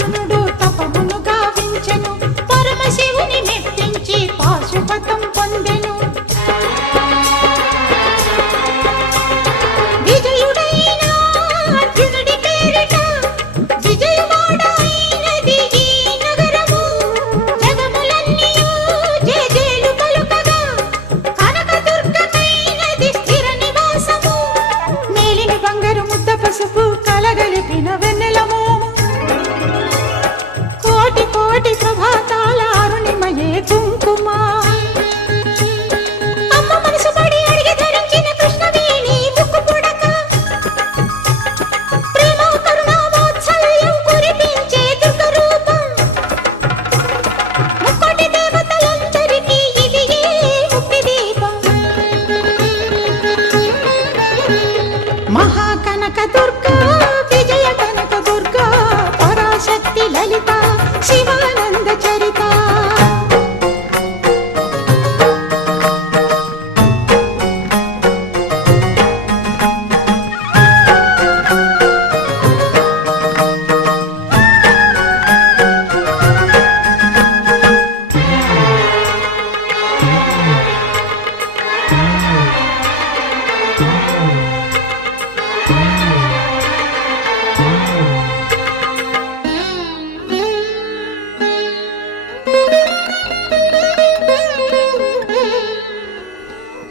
అర్జునుడు తపమును గావించెను, పరమశివుని మెప్పించి పాశుపతం పొందెను. విజయుడైన అర్జునుడి పేరిట విజయవాడ అయినది ఈ నగరము. జగములన్నీయు జేజేలు పలుకగా కనకదుర్గమైనది స్థిర నివాసము. మేలిమి బంగారు ముద్ద పసుపు కలగలిపిన వెన్నెల మోము, కోటి కోటి ప్రభాతాల అరుణిమయే కుంకుమ. అమ్మ మనసు పడి అడిగి ధరించిన కృష్ణవేణి ముక్కు పుడక, ప్రేమ కరుణ వాత్సల్యం కురిపించే దుర్గ రూపం. ముక్కోటి దేవతలందరికీ ఇది ఏ ముక్తి దీపం. మహాకనక దుర్గా, విజయ కనక దుర్గా, పరాశక్తి లలిత, శివానంద చరిత.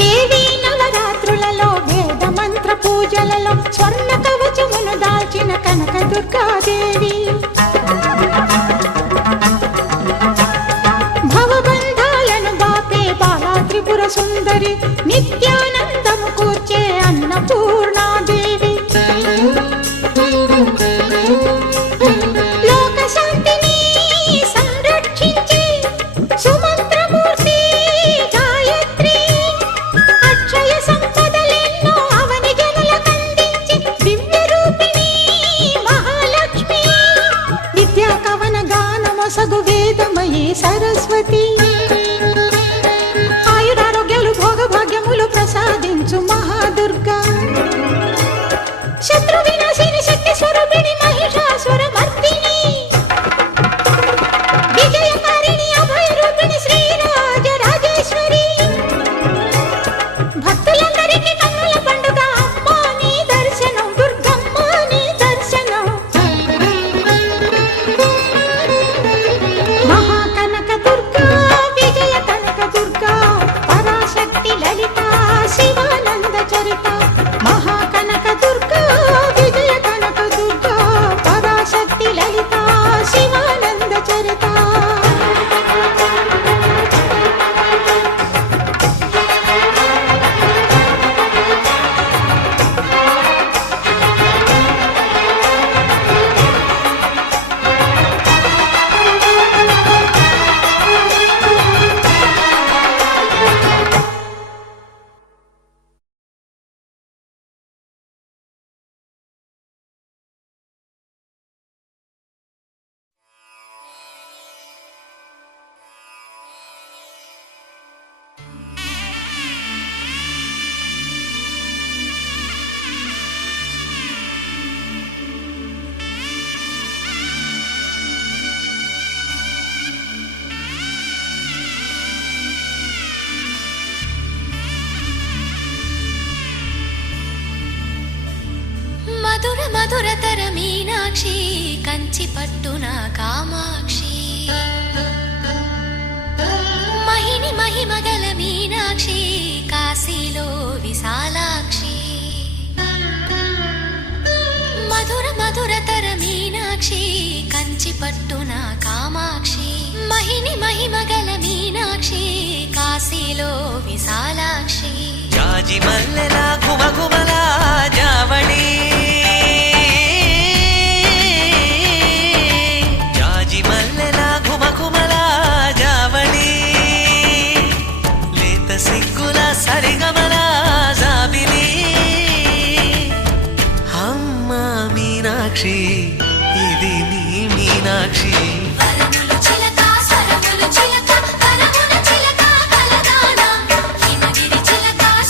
దేవీ నవరాత్రులలో వేద మంత్ర పూజలలో స్వర్ణ కవచమును దాల్చిన కనక దుర్గాదేవి. భవబంధాలను బాపే బాలా త్రిపుర సుందరి, నిత్యానందము కూర్చే అన్నపూర్ణాదేవి. లోక శాంతిని సంరక్షించే సుమంత్రమూర్తి గాయత్రి. అక్షయ సంపదలెన్నో అవని జనులకందించి దివ్య రూపిణి మహాలక్ష్మి. విద్యా కవన గానమొసగు వేదమయీ సరస్వతి. ఆయురారోగ్యాలు భోగభాగ్యములు ప్రసాదించు మహాదుర్గా. శత్రు వినాశిని శక్తి స్వరూపిణి మహిషాసుర మర్దిని. విజయకారిణి అభయ రూపిణి శ్రీరాజ రాజేశ్వరి. భక్తులందరికీ కన్నుల పండుగ అమ్మ నీ దర్శనం, దుర్గమ్మ నీ దర్శనం. మహాకనక దుర్గా, విజయ కనక దుర్గా, పరాశక్తి లలిత, శివానంద చరిత. మహాకనక దుర్గా, విజయ కనక దుర్గా, పరాశక్తి లలిత, శివానంద చరిత. మధుర మధురతర మీనాక్షి, కంచి పట్టున కామాక్షి. మహిని మహిమగల మీనాక్షి, కాశీలో విశాలాక్షి. మధుర మధురతర మీనాక్షి, కంచి పట్టున కామాక్షి. మహిని మహిమగల మీనాక్షి, కాశీలో విశాలాక్షి. జాజి మల్లెల గుమగుమల జావళి, జాజి మల్లెల గుమగుమల జావళి. లేత సిగ్గుల సరిగమల జాబిలి. అమ్మ మీనాక్షి, ఇది నీ మీనాక్షి. చిలక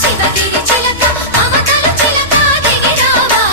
శివగిరి చిలక అవతల చిలక దిగిరావా.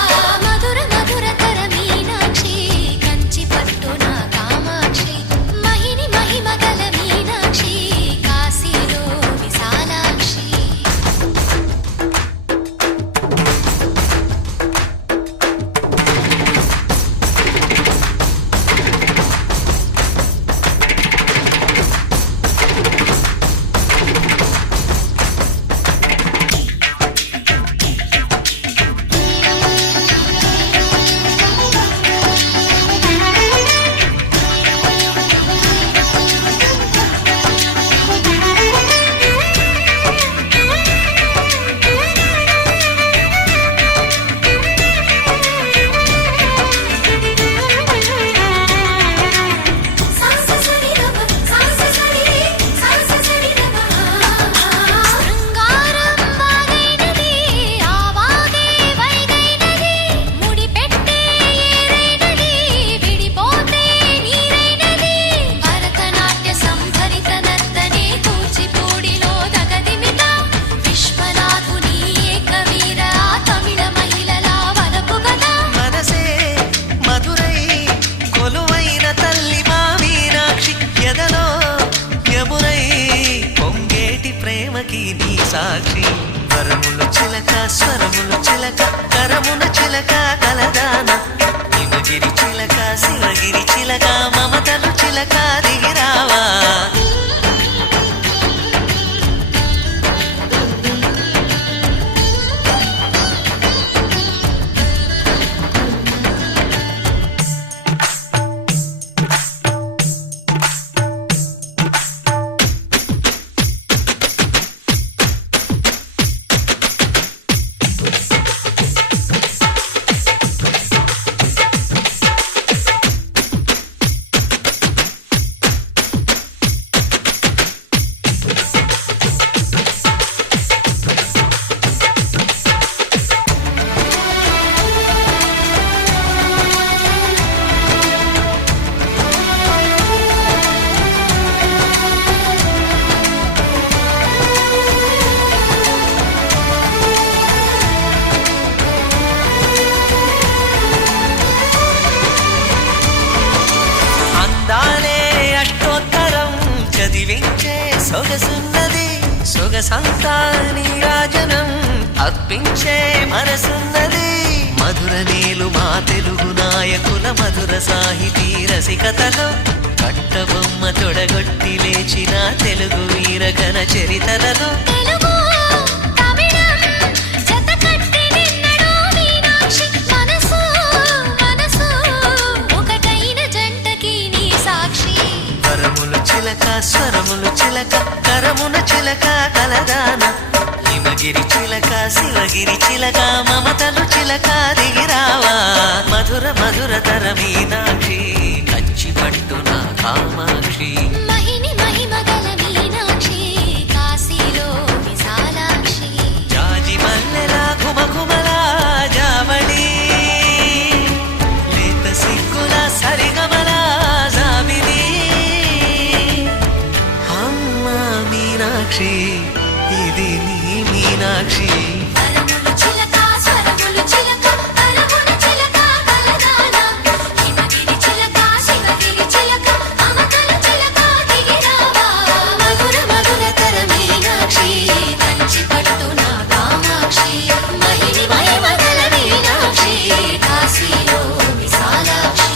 సాక్షి వరములు చిలక స్వరములు చిలక కరమున చిలక కలదాన హిమగిరి చిలక శివగిరి చిలక మమతలు చిలక దిగిరావా సొగసున్నది సొగసంతా నీరాజనం అర్పించే మనసున్నది మధుర నీలు మా తెలుగు నాయకుల మధుర సాహితీ రసికతలో కట్టబొమ్మ తొడగొట్టి లేచిన తెలుగు వీరగణ చరితలలో చిలక స్వరములు చిలక కరమున చిలక కలదాన హిమగిరి చిలక శివగిరి చిలక మమతలు చిలక దిగిరావా మధుర మధుర తర మీనాక్షి కంచి పట్టున కామాక్షి మహిని మహిమగల మీనాక్షి కాశీలో విశాలాక్షి జాజి మల్లెలా ఘుమఘుమలా జావళి లేత సిగ్గుల సరిగమలా జాబిలి మీనాక్షి ఇది నీ మీనాక్షి వరములు చిలక స్వరములు చిలక కరమున చిలక కలదాన హిమగిరి చిలక శివగిరి చిలక మమతలు చిలక దిగిరావా మధుర మధుర తర మీనాక్షి కంచి పట్టున కామాక్షి మహిని మహిమగల మీనాక్షి కాశీలో విశాలాక్షి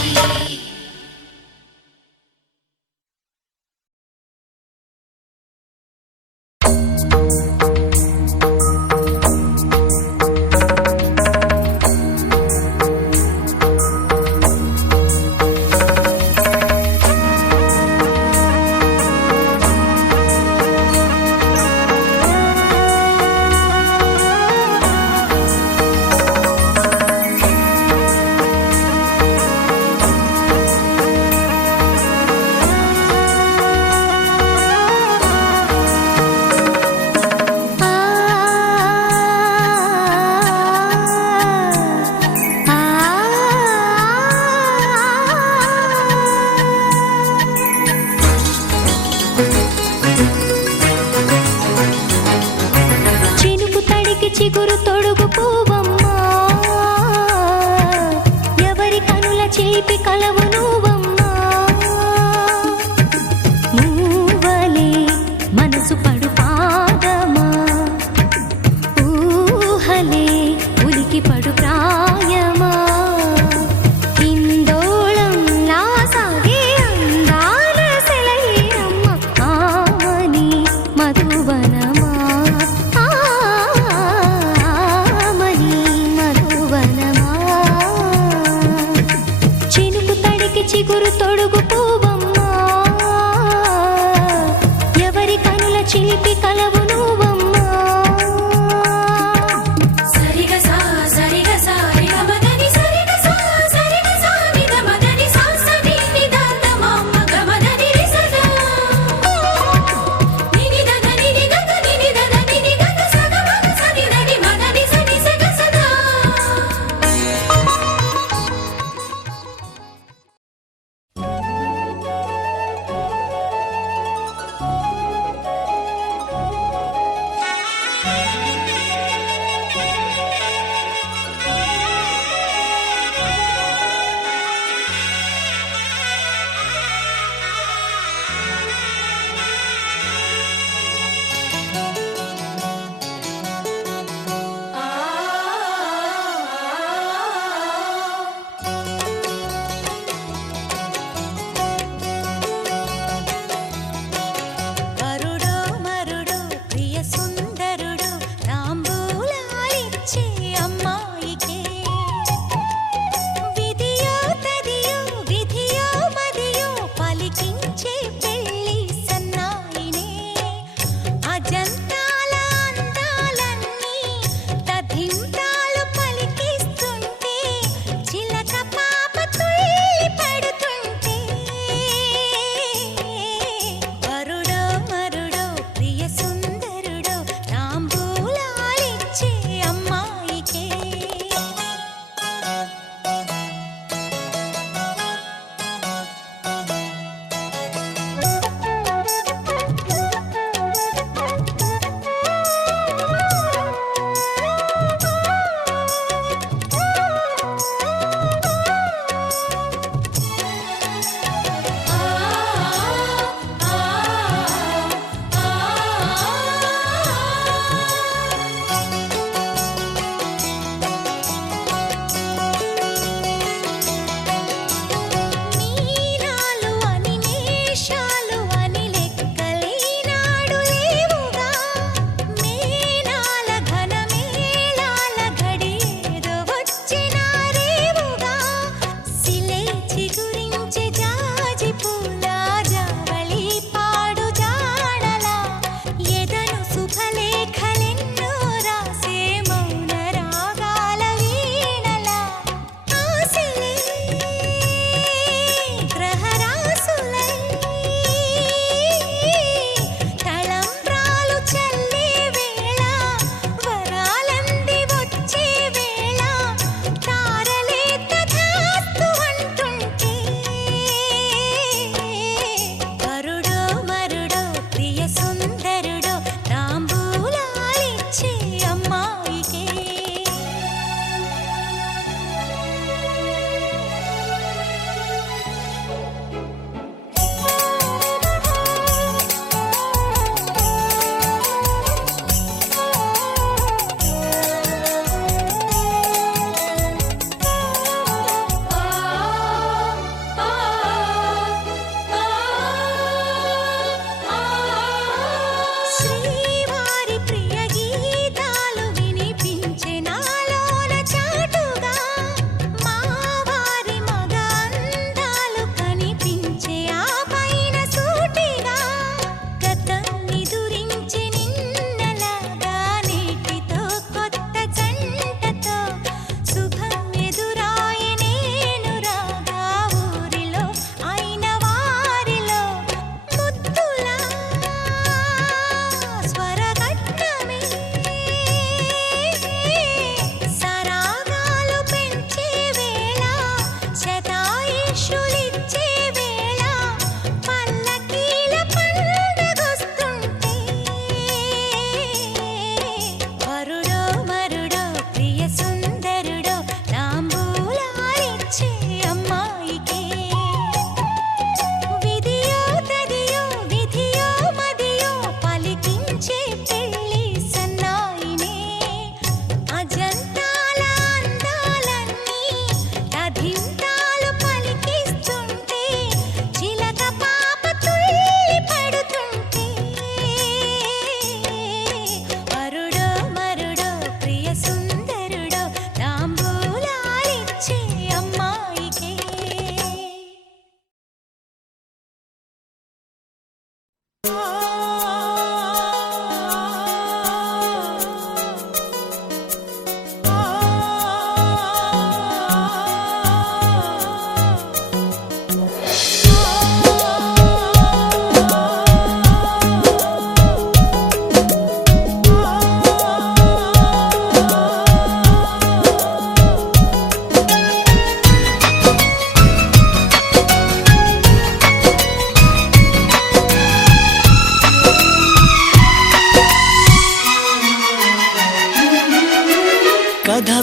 చిగురు తొడుగు పూవమ్మా ఎవరి కనుల చేపి కలవు నువ్వమ్మా మూవలే మనసు పడు పాదమా ఊహలే ఉలికి పడు ప్రాయమా ఇందోళం లా సాగే అందాల సెలయేరమ్మ ఆమని మధువనమా ఆమని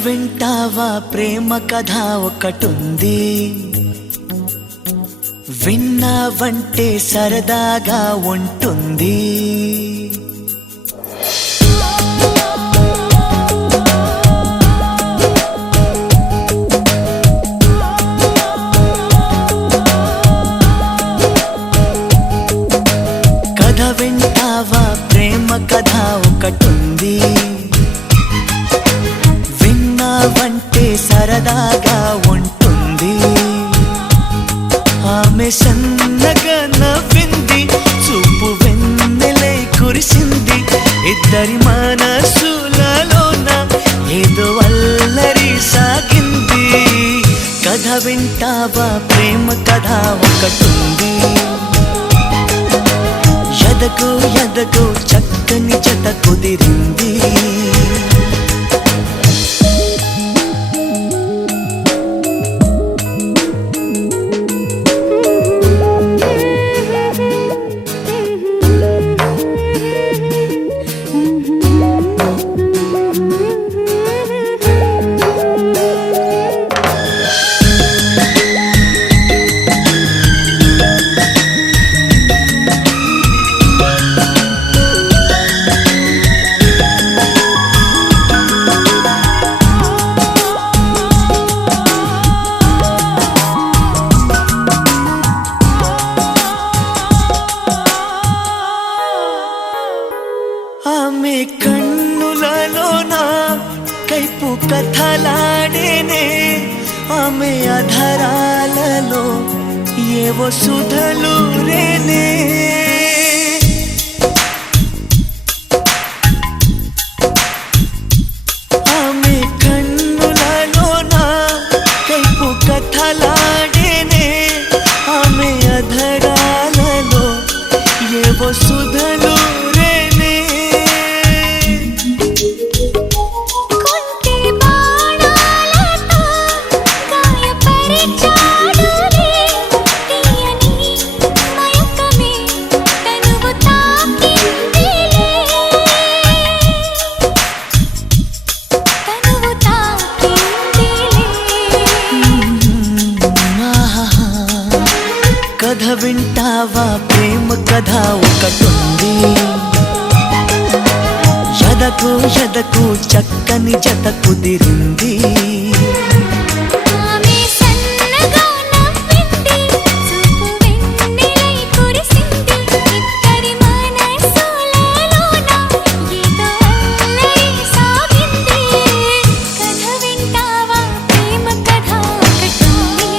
వింటావా ప్రేమ కథ ఒకటుంది, విన్నావంటే సరదాగా ఉంటుంది. కథ వింటావా ప్రేమ కథ ఒకటుంది, విన్నావంటే సరదాగా ఉంటుంది. ఆమె సన్నగా నవ్వింది, చూపు వెన్నెలై కురిసింది. ఇద్దరి మనసులలోన ఏదో అల్లరి సాగింది. కథ వింటావా ప్రేమ కథ ఒకటుంది, ఎదకు ఎదకు చక్కని జత కుదిరింది. ఆమె కన్నులలోన కైపు కథలాడేనే, ఆమె అధరాలలో ఏవో సుధలు రేనే. ఆమె కన్నులలోన కైపు కథలాడేనే, ఆమె అధరాలలో ఏవో సుధలు రేనే. కొంటే బాణాలతో గాయపరిచాడులే, తీయని మయకమే తనువు తాకిందిలే, తనువు తాకిందిలే. కథ వింటావా ప్రేమ కథ ఒకటుంది, ఎదకు ఎదకు చక్కని జత కుదిరింది. ఆమె సన్నగా నవ్వింది, చూపు వెన్నెలై కురిసింది. ఇద్దరి మనసులలోన ఏదో అల్లరి సాగింది. కథ వింటావా ప్రేమ కథ ఒకటుంది,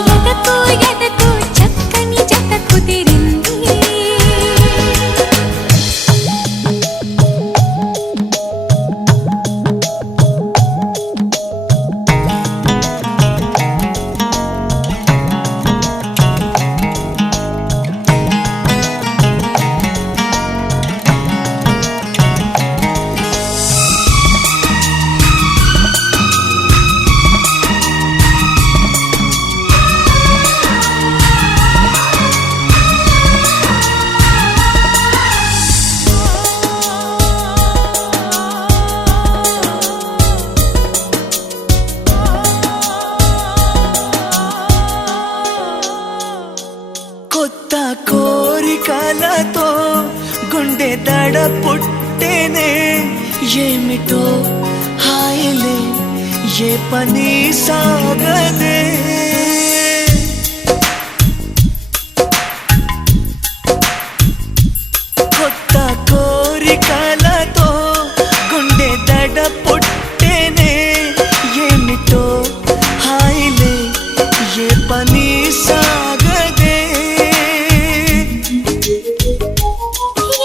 ఎదకు ఎదకు చక్కని జత కుదిరింది. కొత్త కోరికలతో గుండె దడ పుట్టేనే, ఏమిటో హాయిలే ఏ పని సాగదే. కొత్త కోరికలతో గుండె దడ పుట్టేనే, ఏమిటో హాయిలే ఏ పని సాగదే.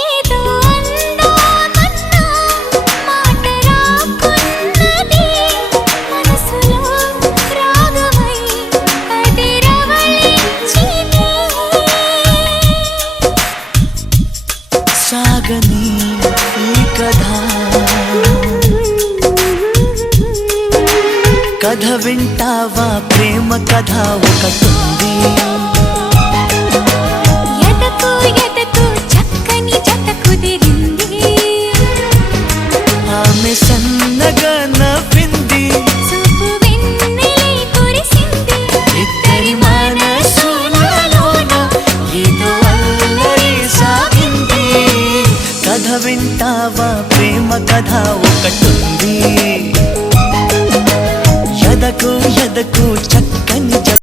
ఏదో అందామన్నా మాట రాకున్నది, మనసులో రాగమై అది రవళించింది. సాగని ఈ కథ, కథ వింటావా ప్రేమ కథ ఒకటుంది, ఎదకు ఎదకు చక్కని జత కుదిరింది. ఆమె సన్న చిన్నగా నవ్వింది చూపు వెన్నెలై కురిసింది ఇద్దరి మనసులలోన ఏదో అల్లరి సాగింది కథ వింటావా ప్రేమ కథ ఒకటుంది ఎదకు ఎదకు చక్కని